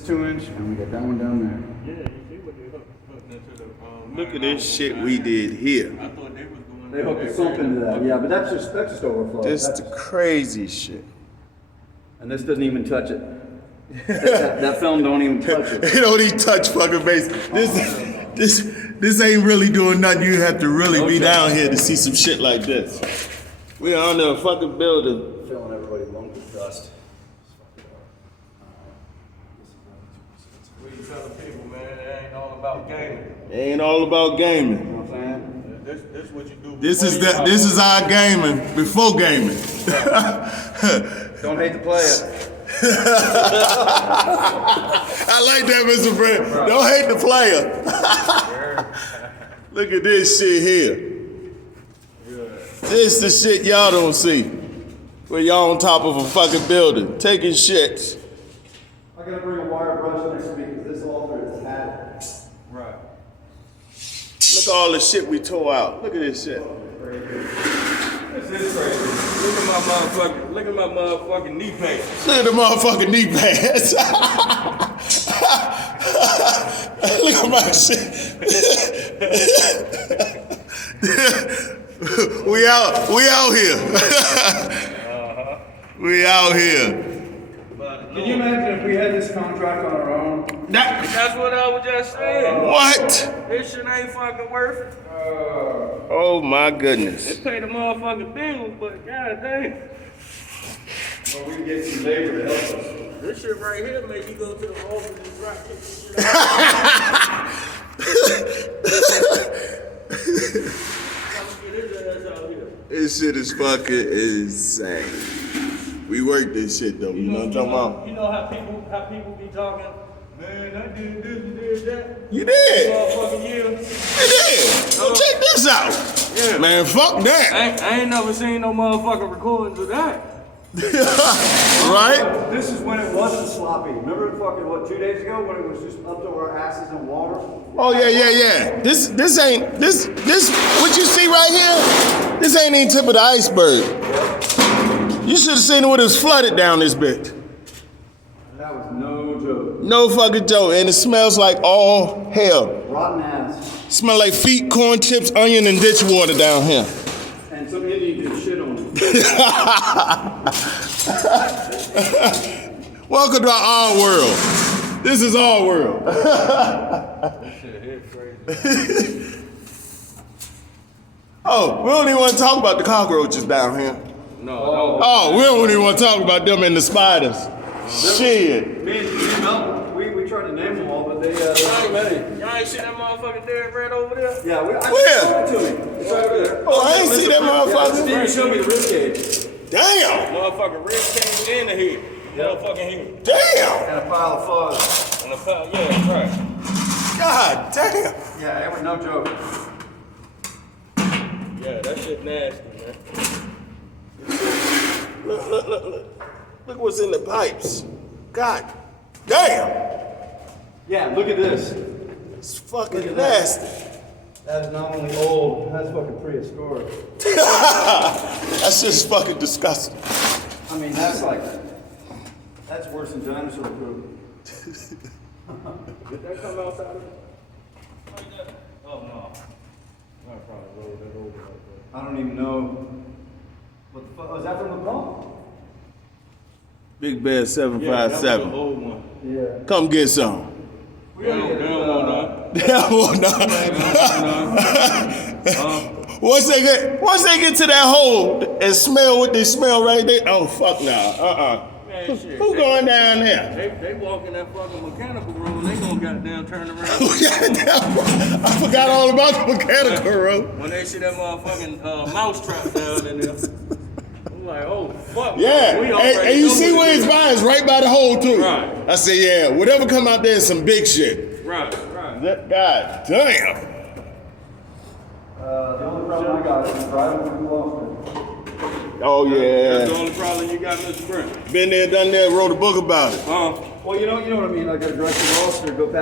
2-inch, and we got that one down there. Yeah, you see what they hooked into the. Look at this shit we did here. I thought they was doing. They hooked a sump into that, yeah, but that's just overflow. This That's, the crazy shit. and this doesn't even touch it. that film don't even touch it. It don't even touch fucking base. This ain't really doing nothing. You have to really be down here to see some shit like this. We on the fucking building. Filling everybody's lungs with dust. We telling people, man, it ain't all about gaming. It ain't all about gaming. You know what I'm saying? This what you do. This is our gaming before gaming. Don't hate the player. I like that, Mr. Brent. Don't hate the player. Look at this shit here. This the shit y'all don't see. Where y'all on top of a fucking building, taking shits. I gotta bring a wire brush next week because this altar is had. Right. Look at all the shit we tore out. Look at this shit. This is crazy. Look at my motherfucking knee pads. Look at the motherfucking knee pads. Look at my shit. We out here. We out here. Can you imagine if we had this contract on our own? That's what I was just saying. What? This shit ain't fucking worth it. Oh my goodness. They pay the motherfucking bills, but goddamn. Well, we can get some labor to help us. This shit right here make you go to the office and drop this shit out. This shit is fucking insane. We work this shit though. You know what I'm talking about? You know how people be talking, man, I did this and did that. You did. Motherfucking year. You did. Well, check this out. Yeah. Man, fuck that. I ain't never seen no motherfucking recordings of that. Right? This is when it wasn't sloppy. Remember fucking, 2 days ago when it was just up to our asses in water? Oh yeah. This what you see right here, this ain't even tip of the iceberg. You should have seen it when it was flooded down this bitch. That was no joke. No fucking joke. And it smells like all hell. Rotten ass. Smell like feet, corn chips, onion, and ditch water down here. And some Indian did shit on it. Welcome to our world. This is our world. This shit here crazy. Oh, we don't even want to talk about the cockroaches down here. No. Oh, we don't even want to talk about them and the spiders. Shit. Me and Mel, we tried to name them all, but there's too many. Y'all ain't seen that motherfucking dead rat over there? Yeah, Where? I showed it to him. It's right over there. Oh, I ain't see that Yeah, motherfucker. Steve showed me the rib cage. Damn. Motherfucking rib cage in the head. Motherfucking head. Damn. And a pile of fuzz. And a pile, yeah, right. God damn. Yeah, it was no joke. Yeah, that shit nasty, man. Look what's in the pipes. God damn. Yeah, look at this. It's fucking Look at that. nasty. That is not only old, that's fucking prehistoric. That's just fucking disgusting. I mean, that's worse than dinosaur poop. Did that come outside of it? Oh, no. I probably rolled that over like that. I don't even know. What the fuck? Oh, is that from the pump? Big Bear 757. Yeah, old one. Yeah. Come get some. We don't want Once they get to that hole and smell what they smell right there, oh fuck nah. Man, shit. Who going down there? They walk in that fucking mechanical room, they gonna goddamn turn around. I forgot all about the mechanical room. When they see that motherfucking mouse trap down in there. I'm like, oh fuck. Yeah, We and already you know see what where it it's is. by, it's right by the hole too. Right. I said, yeah, whatever come out there is some big shit. Right. God damn. The only problem I got is driving through Gloucester. Oh That's the yeah. only problem you got, Mr. Brent. Been there, done that, wrote a book about it. Well, you know what I mean? I got to drive to Gloucester, go past